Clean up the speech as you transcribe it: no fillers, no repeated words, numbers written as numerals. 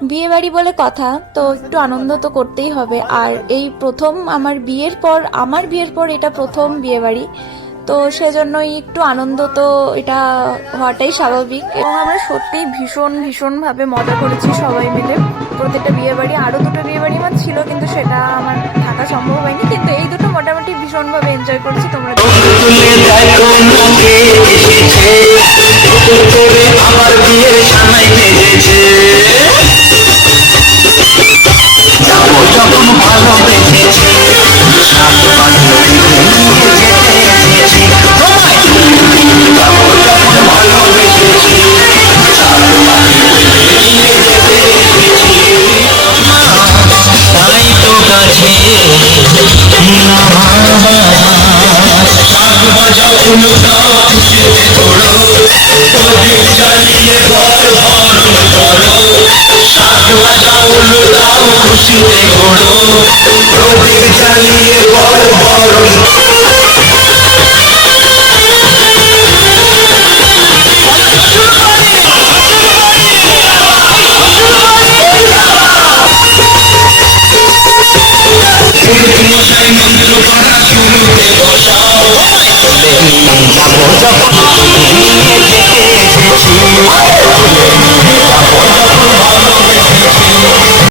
বিয়ে বাড়ি বলে কথা, তো একটু আনন্দ তো করতেই হবে। আর এই প্রথম আমার বিয়ের পর এটা প্রথম বিয়ে বাড়ি, তো সেজন্যই একটু আনন্দ তো এটা হওয়াটাই স্বাভাবিক। এবং আমরা সত্যিই ভীষণভাবে মজা করেছি সবাই মিলে। প্রত্যেকটা বিয়ে বাড়ি, আরও দুটো বিয়ে বাড়ি আমার ছিল কিন্তু সেটা আমার থাকা সম্ভব হয়নি, কিন্তু এই দুটো মোটামুটি ভীষণভাবে এনজয় করেছি। তোমরা আমার বিয়ের সানাই বেজেছে, যাবো যখন ভালোবেসেছি, সাত বাজলো নিয়ে যেতে এসেছি, যাবো যখন ভালোবেসেছি, সাত বাজলো নিয়ে যেতে এসেছি। তাই তো কাছে শাক ভাজা উলু দাও খুশিতে তোড়ো, প্রদীপ জ্বালিয়ে ঘর বরণ করো, শাক ভাজা উলু দাও খুশিতে ঘোড়ো, প্রদীপ জ্বালিয়ে ঘর বরণ। মশাই মন্ত্র পড়া শুরুতে বসাও, যাবো যখন নিয়ে যেতে এসেছি।